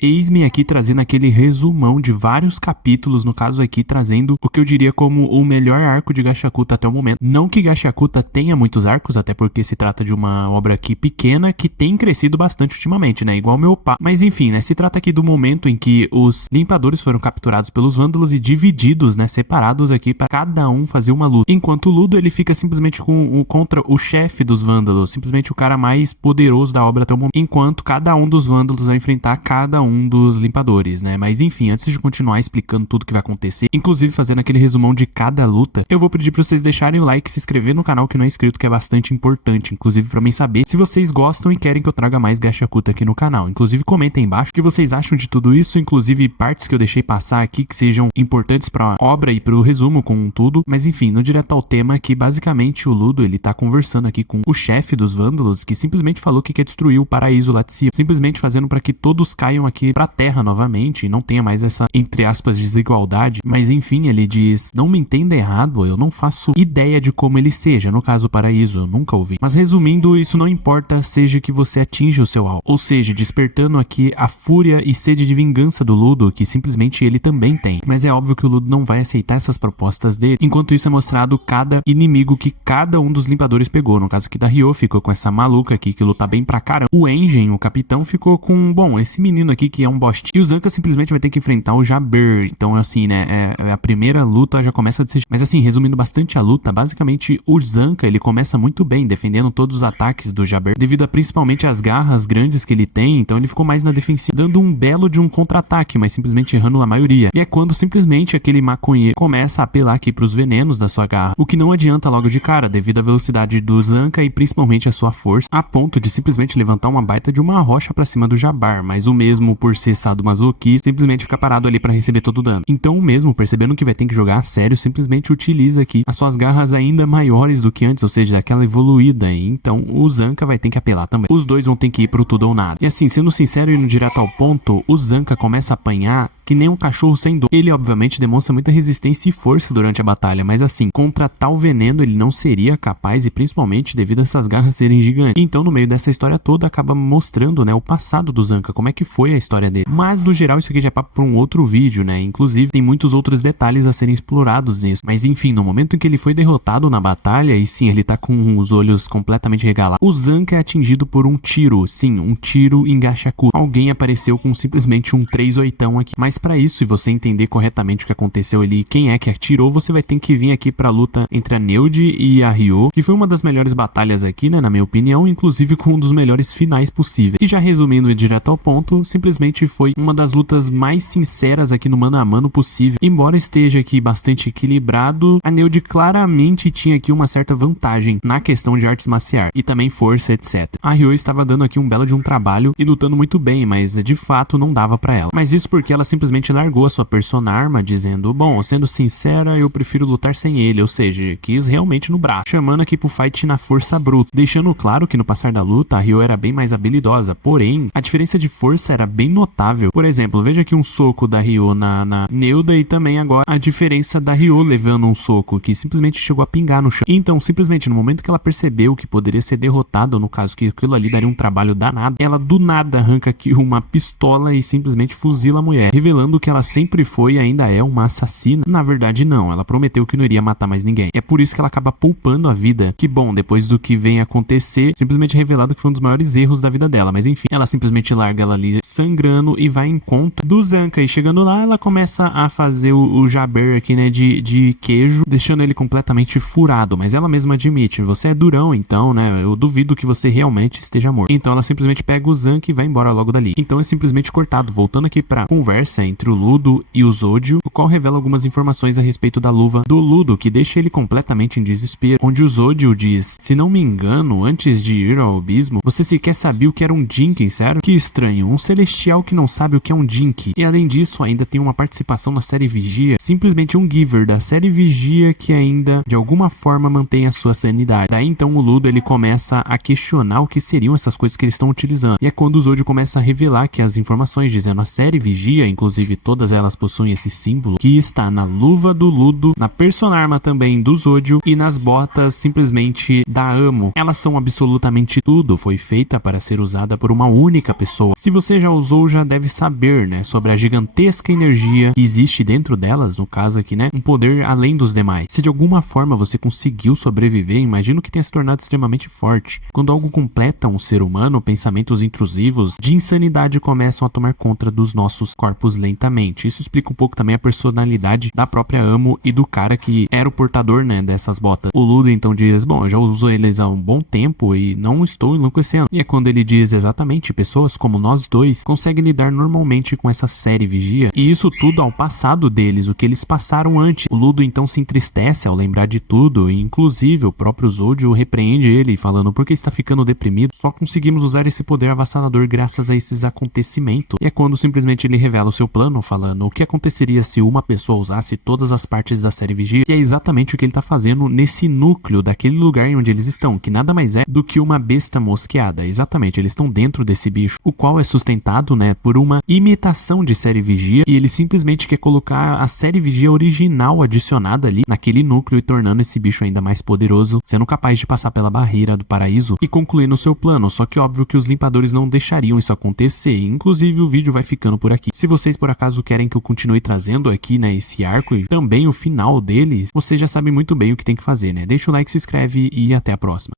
Eis-me aqui trazendo aquele resumão de vários capítulos, no caso aqui trazendo o que eu diria como o melhor arco de Gashakuta até o momento. Não que Gashakuta tenha muitos arcos, até porque se trata de uma obra aqui pequena que tem crescido bastante ultimamente, né? Igual meu pai. Mas enfim, né? Se trata aqui do momento em que os limpadores foram capturados pelos vândalos e divididos, né? Separados aqui para cada um fazer uma luta. Enquanto o Ludo, ele fica simplesmente contra o chefe dos vândalos, simplesmente o cara mais poderoso da obra até o momento. Enquanto cada um dos vândalos vai enfrentar cada um dos limpadores, né? Mas enfim, antes de continuar explicando tudo que vai acontecer, inclusive fazendo aquele resumão de cada luta, eu vou pedir pra vocês deixarem o like e se inscrever no canal que não é inscrito, que é bastante importante, inclusive pra mim saber se vocês gostam e querem que eu traga mais Gashakuta aqui no canal. Inclusive comentem aí embaixo o que vocês acham de tudo isso, inclusive partes que eu deixei passar aqui que sejam importantes pra obra e pro resumo com tudo. Mas enfim, no direto ao tema, que basicamente o Ludo, ele tá conversando aqui com o chefe dos vândalos, que simplesmente falou que quer destruir o paraíso lá de cima, simplesmente fazendo pra que todos caiam aqui pra terra novamente e não tenha mais essa, entre aspas, desigualdade. Mas enfim, ele diz: não me entenda errado, eu não faço ideia de como ele seja, no caso o paraíso, eu nunca ouvi. Mas resumindo, isso não importa, seja que você atinja o seu alvo. Ou seja, despertando aqui a fúria e sede de vingança do Ludo, que simplesmente ele também tem. Mas é óbvio que o Ludo não vai aceitar essas propostas dele. Enquanto isso é mostrado cada inimigo que cada um dos limpadores pegou. No caso aqui da Ryo ficou com essa maluca aqui que luta bem pra caramba. O Engen, o capitão, ficou com, bom, esse menino aqui que é um bosta. E o Zanka simplesmente vai ter que enfrentar o Jabber. Então, assim, né, a primeira luta já começa a ser... Mas assim, resumindo bastante a luta, basicamente o Zanka, ele começa muito bem, defendendo todos os ataques do Jabber, devido a principalmente as garras grandes que ele tem. Então ele ficou mais na defensiva, dando um belo de um contra-ataque, mas simplesmente errando a maioria. E é quando simplesmente aquele maconheiro começa a apelar aqui pros venenos da sua garra, o que não adianta logo de cara, devido à velocidade do Zanka e principalmente a sua força, a ponto de simplesmente levantar uma baita de uma rocha pra cima do Jabbar, mas o mesmo, por ser sadomasoquista, simplesmente fica parado ali pra receber todo o dano. Então o mesmo, percebendo que vai ter que jogar a sério, simplesmente utiliza aqui as suas garras ainda maiores do que antes, ou seja, aquela evoluída. Então o Zanka vai ter que apelar também. Os dois vão ter que ir pro tudo ou nada. E assim, sendo sincero e indo direto ao ponto, o Zanka começa a apanhar que nem um cachorro sem dor. Ele obviamente demonstra muita resistência e força durante a batalha, mas assim, contra tal veneno ele não seria capaz, e principalmente devido a essas garras serem gigantes. Então no meio dessa história toda acaba mostrando, né, o passado do Zanka, como é que foi a história dele. Mas no geral isso aqui já é papo pra um outro vídeo, né, inclusive tem muitos outros detalhes a serem explorados nisso. Mas enfim, no momento em que ele foi derrotado na batalha, e sim, ele tá com os olhos completamente regalados, o Zanka é atingido por um tiro, sim, um tiro em Gashakuta. Alguém apareceu com simplesmente um 3/8 aqui. Mas pra isso, e você entender corretamente o que aconteceu ali, quem é que atirou, você vai ter que vir aqui pra luta entre a Neud e a Ryo, que foi uma das melhores batalhas aqui, né, na minha opinião, inclusive com um dos melhores finais possíveis. E já resumindo direto ao ponto, simplesmente foi uma das lutas mais sinceras aqui no mano a mano possível. Embora esteja aqui bastante equilibrado, a Neud claramente tinha aqui uma certa vantagem na questão de artes marciais e também força, etc. A Ryo estava dando aqui um belo de um trabalho e lutando muito bem, mas de fato não dava pra ela. Mas isso porque ela simplesmente largou a sua personarma, dizendo: bom, sendo sincera, eu prefiro lutar sem ele, ou seja, quis realmente no braço, chamando aqui pro fight na força bruta, deixando claro que no passar da luta a Ryo era bem mais habilidosa, porém a diferença de força era bem notável. Por exemplo, veja aqui um soco da Ryo na Neuda, e também agora a diferença da Ryo levando um soco que simplesmente chegou a pingar no chão. Então simplesmente no momento que ela percebeu que poderia ser derrotada, no caso que aquilo ali daria um trabalho danado, ela do nada arranca aqui uma pistola e simplesmente fuzila a mulher, revelando que ela sempre foi e ainda é uma assassina. Na verdade não, ela prometeu que não iria matar mais ninguém. É por isso que ela acaba poupando a vida, que bom, depois do que vem acontecer, simplesmente revelado que foi um dos maiores erros da vida dela. Mas enfim, ela simplesmente larga ela ali sangrando e vai em conta do Zanka, e chegando lá ela começa a fazer o Jabber aqui, né, de queijo, deixando ele completamente furado. Mas ela mesma admite: você é durão, então, né, eu duvido que você realmente esteja morto. Então ela simplesmente pega o Zanka e vai embora logo dali. Então é simplesmente cortado, voltando aqui pra conversa entre o Ludo e o Zodio, o qual revela algumas informações a respeito da luva do Ludo, que deixa ele completamente em desespero, onde o Zodio diz: se não me engano, antes de ir ao abismo, você sequer sabia o que era um Jinkin, sério? Que estranho, um celestial que não sabe o que é um Jinkin. E além disso, ainda tem uma participação na série Vigia, simplesmente um giver da série Vigia que ainda, de alguma forma, mantém a sua sanidade. Daí então o Ludo, ele começa a questionar o que seriam essas coisas que eles estão utilizando. E é quando o Zodio começa a revelar que as informações dizendo a série Vigia, inclusive inclusive todas elas possuem esse símbolo, que está na luva do Ludo, na personarma também do Zodium e nas botas simplesmente da Amo. Elas são absolutamente tudo, foi feita para ser usada por uma única pessoa. Se você já usou, já deve saber, né, sobre a gigantesca energia que existe dentro delas, no caso aqui, né, um poder além dos demais. Se de alguma forma você conseguiu sobreviver, imagino que tenha se tornado extremamente forte. Quando algo completa um ser humano, pensamentos intrusivos de insanidade começam a tomar conta dos nossos corpos lentamente. Isso explica um pouco também a personalidade da própria Amo e do cara que era o portador, né, dessas botas. O Ludo então diz, bom, eu já uso eles há um bom tempo e não estou enlouquecendo. E é quando ele diz exatamente, pessoas como nós dois conseguem lidar normalmente com essa série Vigia. E isso tudo ao passado deles, o que eles passaram antes. O Ludo então se entristece ao lembrar de tudo e inclusive o próprio Zodium repreende ele falando, por que está ficando deprimido? Só conseguimos usar esse poder avassalador graças a esses acontecimentos. E é quando simplesmente ele revela o seu plano, falando o que aconteceria se uma pessoa usasse todas as partes da série Vigia. E é exatamente o que ele está fazendo nesse núcleo daquele lugar onde eles estão, que nada mais é do que uma besta mosqueada. Exatamente, eles estão dentro desse bicho, o qual é sustentado, né, por uma imitação de série Vigia, e ele simplesmente quer colocar a série Vigia original adicionada ali naquele núcleo e tornando esse bicho ainda mais poderoso, sendo capaz de passar pela barreira do paraíso e concluindo o seu plano. Só que óbvio que os limpadores não deixariam isso acontecer, e inclusive o vídeo vai ficando por aqui. Se vocês por acaso querem que eu continue trazendo aqui, né, esse arco e também o final deles, vocês já sabem muito bem o que tem que fazer, né? Deixa o like, se inscreve e até a próxima.